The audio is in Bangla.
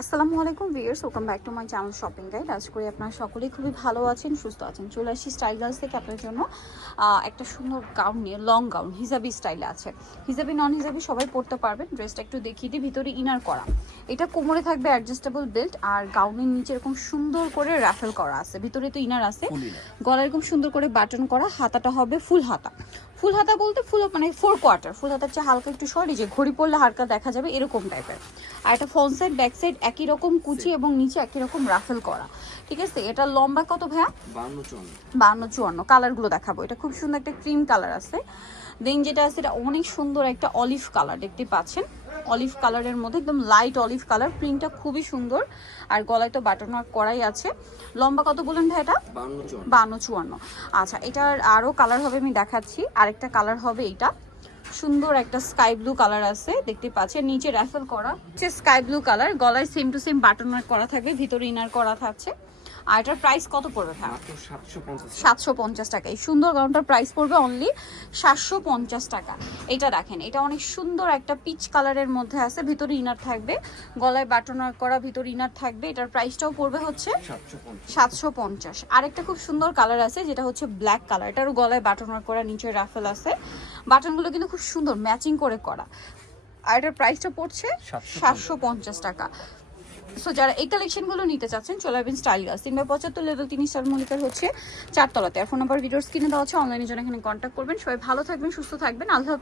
আসসালামু আলাইকুম viewers welcome back to my channel shopping guide. আজ করি আপনারা সকলেই খুবই ভালো আছেন সুস্থ আছেন। চলে আসি স্টাইল গার্লস থেকে আপনার জন্য একটা সুন্দর গাউন নিয়ে লং গাউন হিজাবি স্টাইলে আছে। হিজাবি নন হিজাবি সবাই পরতে পারবেন ড্রেসটা একটু দেখিয়ে দিই ভিতরে ইনার করা। এটা কোমরে থাকবে অ্যাডজাস্টেবল বেল্ট আর গাউনের নিচে এরকম সুন্দর করে রাফেল করা আছে। ভিতরে তো ইনার আছে। গলা এরকম সুন্দর করে বাটন করা হাতাটা হবে ফুল হাতা। ফুল হাতা বলতে ফুল মানে ফোর কোয়ার্টার ফুল হাতার চেয়ে হালকা একটু সরি যে ঘড়ি পড়লে হালকা দেখা যাবে এরকম টাইপের আর এটা ফ্রন্ট সাইড ব্যাক সাইড একই রকম কুচি এবং নিচে একই রকম রাফেল করা। ঠিক আছে? এটা লম্বা কত ভাইয়া? বান্ন চুয়ান্ন। কালারগুলো দেখাবো। এটা খুব সুন্দর একটা ক্রিম কালার আছে। দেন যেটা আছে এটা অনেক সুন্দর একটা অলিভ কালার দেখতে পাচ্ছেন। অলিভ কালারের মধ্যে একদম লাইট অলিভ কালার প্রিন্টটা খুবই সুন্দর। আর গলায় তো বাটন ওয়ার্ক করাই আছে। লম্বা কত বলেন ভাই এটা? বান্ন চুয়ান্ন। আচ্ছা এটার আরও কালার হবে আমি দেখাচ্ছি। আরেকটা কালার হবে এইটা। সুন্দর একটা স্কাই ব্লু কালার আছে দেখতে পাচ্ছেন, নিচে র্যাফেল করা। হচ্ছে স্কাই ব্লু কালার গলায় সেম টু সেম বাটন করা থাকে, ভিতরে ইনার করা থাকছে। আর এটার প্রাইস কত পড়বে হ্যাঁ সাতশো পঞ্চাশ টাকা। এই সুন্দর গাউনটার প্রাইস পড়বে অনলি সাতশো পঞ্চাশ টাকা। এটা দেখেন এটা অনেক সুন্দর একটা পিচ কালারের মধ্যে আছে ভিতরে ইনার থাকবে গলায় বাটন করা ভিতরে ইনার থাকবে এটার প্রাইসটাও পড়বে হচ্ছে সাতশো পঞ্চাশ। আরেকটা খুব সুন্দর কালার আছে যেটা হচ্ছে ব্ল্যাক কালার এটারও গলায় বাটন করা নিচে রাফেল আছে। বাটনগুলো কিন্তু খুব সুন্দর ম্যাচিং করে করা। আর এটার প্রাইসটা পড়ছে সাতশো পঞ্চাশ টাকা। সো যারা এই কালেকশনগুলো নিতে চাচ্ছেন, চলে আসবেন স্টাইল গাছ তিনবার পঁচাত্তর লেভেল তিন স্টার মলিকার হচ্ছে চারতলাতে। আর ফোন নাম্বার ভিডিওস কিনে দেওয়া হচ্ছে অনলাইনে জন্য এখানে কন্ট্যাক্ট করবেন। সবাই ভালো থাকবেন, সুস্থ থাকবেন। আল্লাহ